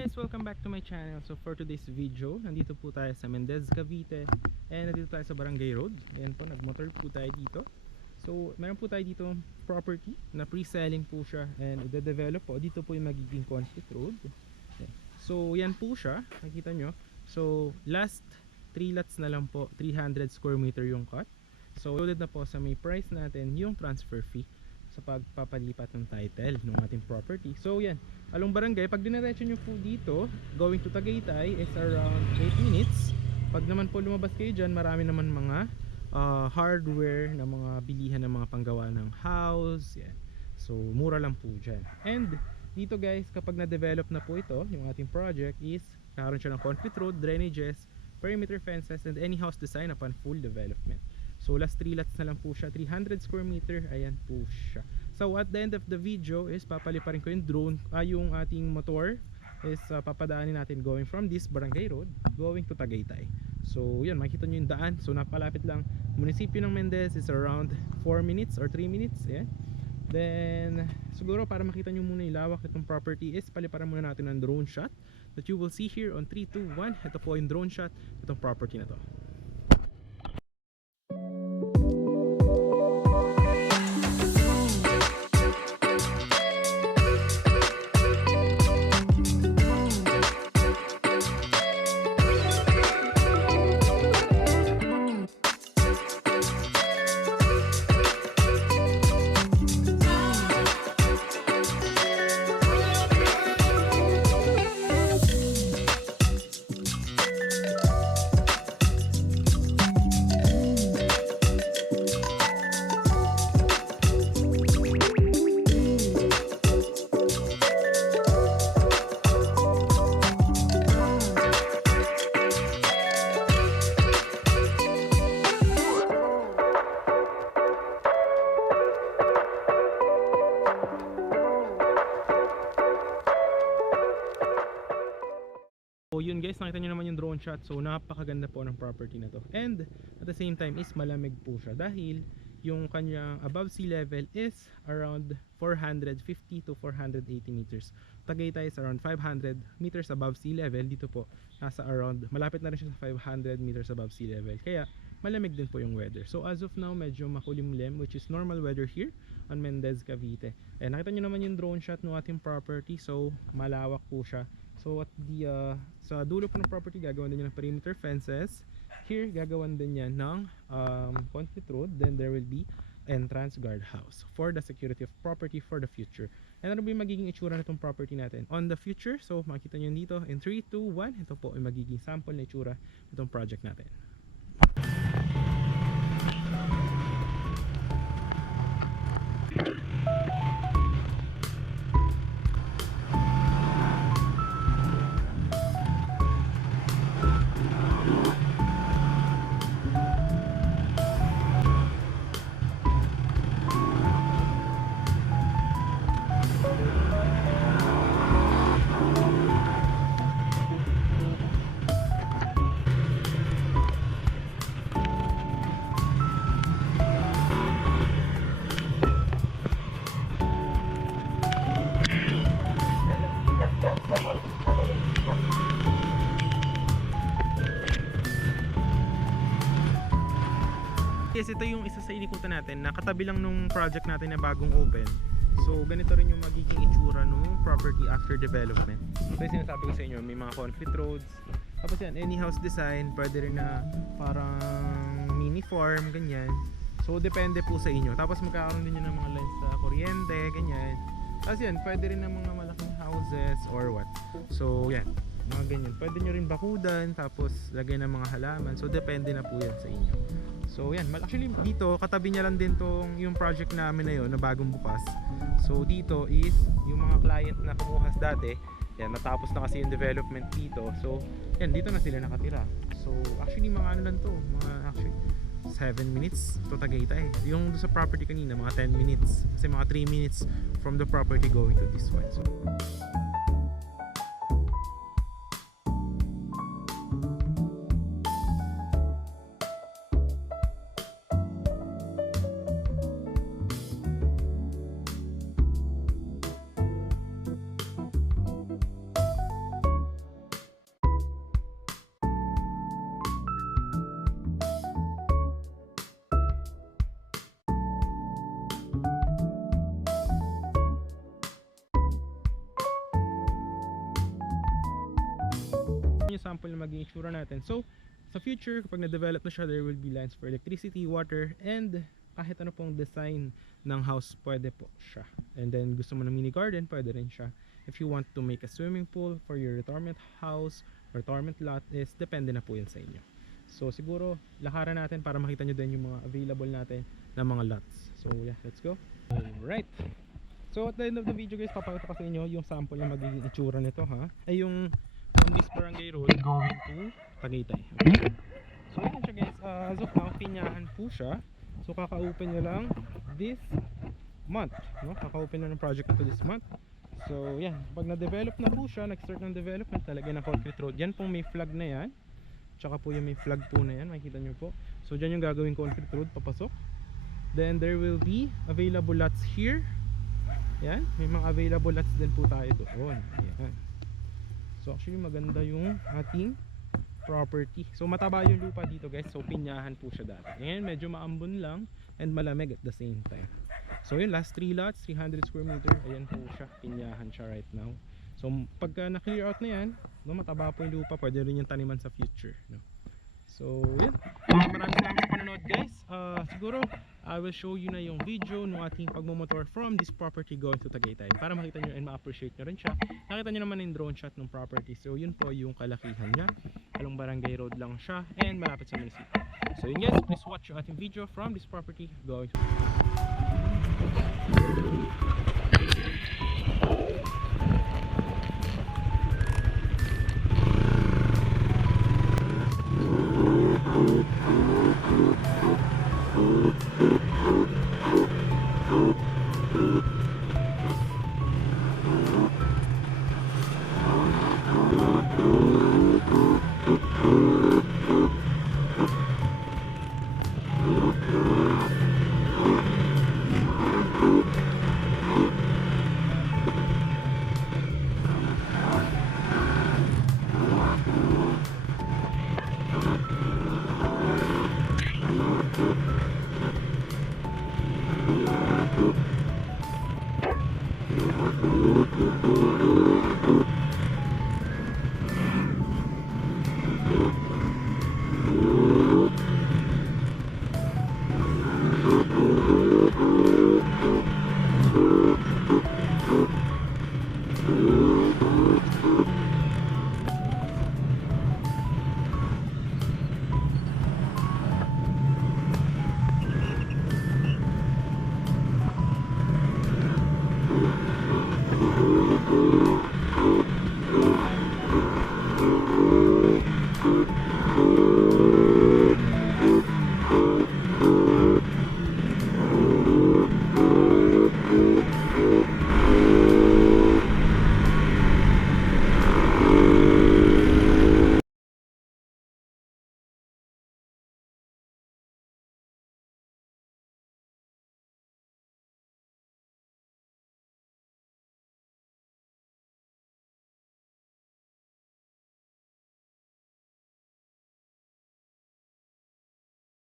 guys, welcome back to my channel. So for today's video, nandito po tayo sa Mendez, Cavite. And nandito tayo sa Barangay Road. Ayan po, nagmotor po tayo dito. So meron po tayo dito property na pre-selling po siya. And i-develop po, dito po yung magiging concrete road. Okay. So yan po siya, nakita nyo. So last 3 lots na lang po, 300 square meter yung cut. So loaded na po sa may price natin yung transfer fee sa pagpapalipat ng title ng ating property. So yan, Along Barangay, pag diniretso nyo po dito going to Tagaytay is around 8 minutes. Pag naman po lumabas kayo dyan, marami naman mga hardware na mga bilihan ng mga panggawa ng house. Yan. So mura lang po dyan. And dito guys, kapag na-develop na po ito, yung ating project is karoon siya ng concrete road, drainages, perimeter fences, and any house design upon full development. So last 3 lots na lang po siya, 300 square meter, ayan po siya. So at the end of the video is papaliparin ko yung drone, yung ating motor is papadaanin natin going from this Barangay Road going to Tagaytay. So yun, makikita nyo yung daan, so napalapit lang. Munisipyo ng Mendez is around 4 minutes or 3 minutes, ayan. Then siguro para makita nyo muna yung lawak itong property is paliparan muna natin ng drone shot that you will see here on 3, 2, 1. Ito po yung drone shot itong property na to. So yun guys, nakita nyo naman yung drone shot. So napakaganda po ng property na to. And at the same time is malamig po siya dahil yung kanyang above sea level is around 450 to 480 meters. Tagaytay is around 500 meters above sea level. Dito po nasa around, malapit na rin siya sa 500 meters above sea level. Kaya malamig din po yung weather. So as of now, medyo makulimlim, which is normal weather here on Mendez, Cavite. And nakita nyo naman yung drone shot ng ating property. So malawak po siya. So at the sa dulo po ng property, gagawan din yan ng perimeter fences. Here, gagawan din yan ng concrete road. Then there will be entrance guardhouse for the security of property for the future. And ano ba yung magiging itsura na itong property natin on the future? So makita nyo dito in 3, 2, 1. Ito po yung magiging sample na itsura itong project natin. Yes, ito yung isa sa inikutan natin na katabi lang nung project natin na bagong open. So ganito rin yung magiging itsura nung property after development. So yung sinasabi ko sa inyo, may mga concrete roads. Tapos yan, any house design, pwede rin na parang mini farm, ganyan. So depende po sa inyo. Tapos magkakaroon din yun ng mga lines sa kuryente, ganyan. Tapos yan, pwede rin ng mga malaking houses or what. So yan, mga ganyan. Pwede nyo rin bakudan, tapos lagay ng mga halaman. So depende na po yan sa inyo. So yan, actually dito katabi niya lang din tong yung project namin na yun na bagong bukas. So dito is yung mga client na kumuhas dati, yan, natapos na kasi yung development dito. So yan, dito na sila nakatira. So actually mga ano lang to, mga actually 7 minutes to Tagaytay. Yung sa property kanina mga 10 minutes, kasi mga 3 minutes from the property going to this one. So yung sample na maging itsura natin. So sa future, kapag na-develop na siya, there will be lines for electricity, water, and kahit ano pong design ng house, pwede po siya. And then gusto mo ng mini garden, pwede rin siya. If you want to make a swimming pool for your retirement house, retirement lot, is depende na po yan sa inyo. So siguro lakaran natin para makita nyo din yung mga available natin na mga lots. So yeah, let's go. Alright, so at the end of the video guys, papakita ko sa inyo yung sample na magiging itsura nito, ha, ay yung from this barangay road going to Tagaytay. Okay? So yun siya guys, as of now, pinyahan po siya. So kaka-open nyo lang this month, no? Kaka-open na ng project na to this month. So yan, pag na-develop na po siya, nag-start ng development talaga ng concrete road. Yan pong may flag na yan, tsaka po yung may flag po na yan, makikita nyo po. So dyan yung gagawing concrete road papasok. Then there will be available lots here. Yan, may mga available lots din po tayo doon. Yan. So actually maganda yung ating property. So mataba yung lupa dito guys. So pinyahan po siya dati. Ngayon medyo maambon lang and malamig at the same time. So yun, last 3 lots, 300 square meter. Ayan po siya, pinyahan siya right now. So pagka na-clear out na yan, no, mataba po yung lupa, pwede rin yung taniman sa future, no? So yun, maraming salamat sa panonood guys. Siguro I will show you na yung video ng ating pagmumotor from this property going to Tagaytay, para makita nyo and ma-appreciate nyo rin siya. Nakita nyo naman yung drone shot ng property. So yun po yung kalakihan niya. Along Barangay Road lang siya and malapit sa municipio. So yun guys, please watch yung ating video from this property going to